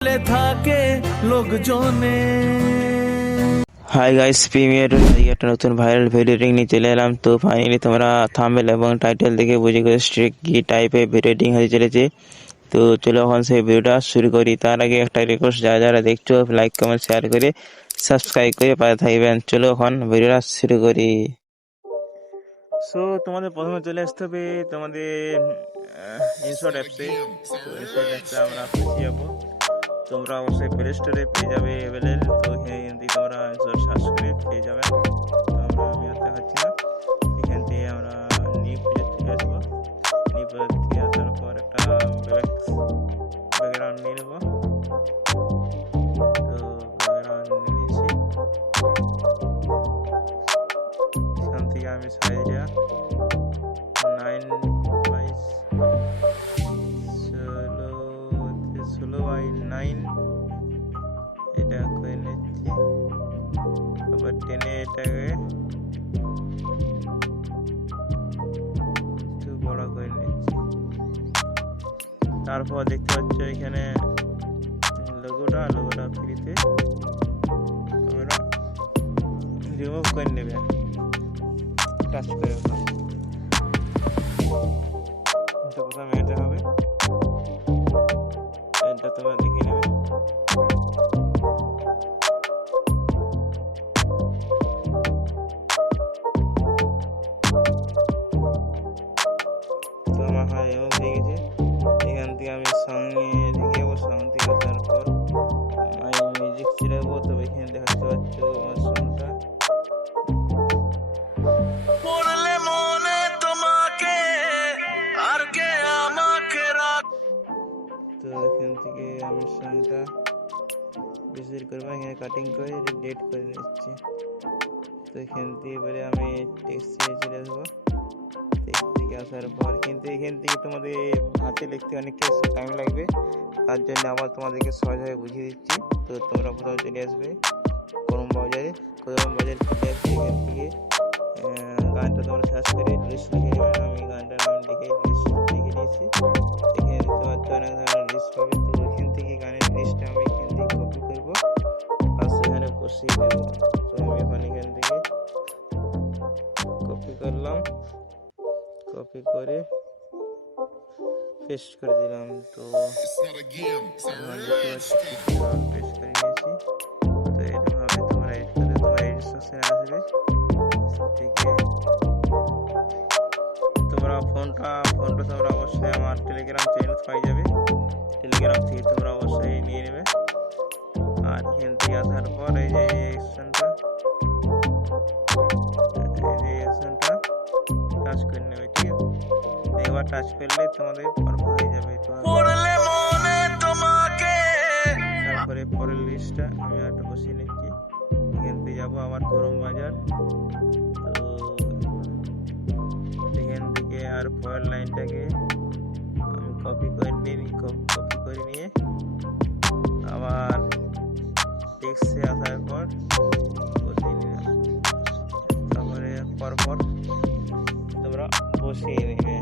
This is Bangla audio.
থাকে লোকজনে। হাই গাইস, প্রিমিয়ার একটা নতুন ভাইরাল ভিডিও নিয়ে চলে এলাম। তো ফাইনালি তোমরা থাম্বনেল এবং টাইটেল দেখে বুঝে গেছো স্ট্রিক কি টাইপের ভিডিও হতে চলেছে। তো চলো এখন সেই ভিডিওটা শুরু করি। তার আগে একটা রিকোয়েস্ট, যারা যারা দেখছো লাইক কমেন্ট শেয়ার করে সাবস্ক্রাইব করে পাশে থাকবেন। চলো এখন ভিডিওটা শুরু করি। সো তোমাদের প্রথমে চলে আসতে হবে তোমাদের ইনশট অ্যাপসে। তো ইনশট অ্যাপসে আমরা খুঁজে যাবো। তোমরা অবশ্যই প্লে স্টোরে পেয়ে যাবে অ্যাভেলেবল। তো এখান থেকে তোমরা সার্চ করে পেয়ে যাবে। তো আমি আর দেখাচ্ছি না। এখান থেকে আমরা নিউ প্রজেক্ট থেকে আসবো। নিউ প্রজেক্ট থেকে আসার পর একটা ব্যাকগ্রাউন্ড নিয়ে নেবো। তো ব্যাকগ্রাউন্ড নিয়ে নিয়েছি। এখান থেকে আমি সাইজটা 9/16/9 এটা করে নিচ্ছি। আবার টেনে এটাকে একটু বড় করে নিচ্ছি। তারপর দেখতে পাচ্ছ এখানে লোগোটা ফ্রিতে তোমরা রিমুভ করে নেবে টাচ করে। প্রথমে এটা হবে, এটা তোমরা দেখে নেবে। তো আমার হয় রিমুভ হয়ে গেছে। এখান থেকে আমি সঙ্গে ঢেকে যাবো। সঙ্গ থেকে আসার পর মাই মিউজিক ছিলাবো। তবে এখানে দেখাতে পাচ্ছ আমার সঙ্গটা। পড়লে মনে তোমাকে আর কে আমাকে রাখ। তো এখান থেকে আমি সঙ্গটা বেশি করবো। এখানে কাটিং করে ডেট করে নিচ্ছি। তো এখান থেকে এবারে আমি টেক্সটে চলে আসবো। টেক্সট থেকে আসার পর কিন্তু এখান থেকে তোমাদের হাতে লিখতে অনেকটা টাইম লাগবে। তার জন্য আবার তোমাদেরকে সহজভাবে বুঝিয়ে দিচ্ছি। তো তোমরা প্রথমে চলে আসবে ক্রোম ব্রাউজারে চলে আসবে। এখান থেকে গানটা তোমরা সার্চ করে লিস্ট লিখে নেবে। আমি গানটার নাম লিখে লিস্ট লিখে নিয়েছি। এখানে তোমার অনেক ধরনের লিস্ট পাবে। তো এখান থেকে গানের লিস্টটা আমি এখান থেকে কপি করবো আর সেখানে বসিয়ে দেবো। তো আমি এখন এখান থেকে কপি করলাম, কপি করে পেস্ট করে দিলাম। তো পেস্ট করে নিয়েছি। তো এরকমভাবে তোমরা এডিট করে তোমার এডিট সেকশনে আসবে। থেকে তোমরা ফোনটা তোমরা অবশ্যই আমার টেলিগ্রাম চ্যানেল পাই যাবে। টেলিগ্রাম থেকে তোমরা অবশ্যই নিয়ে নেবে। আর এখান থেকে আসার পর এই যে অ্যাকশনটা টাচ করে নেবে। ঠিক আছে, একবার টাচ করলে তোমাদের পারফেক্ট হয়ে যাবে। পড়লে মনে তোমাকে। তারপরে পরের লিস্টটা আমি একটা বসিয়ে নিচ্ছি। এখান থেকে যাবো আবার ক্রোম বাজার। তো এখান থেকে আর পরের লাইনটাকে আমি কপি করে নিয়ে আবার টেক্সটে আসার পর বসিয়ে নিলাম। তারপরে পরপর তোমরা বসিয়ে নেবে।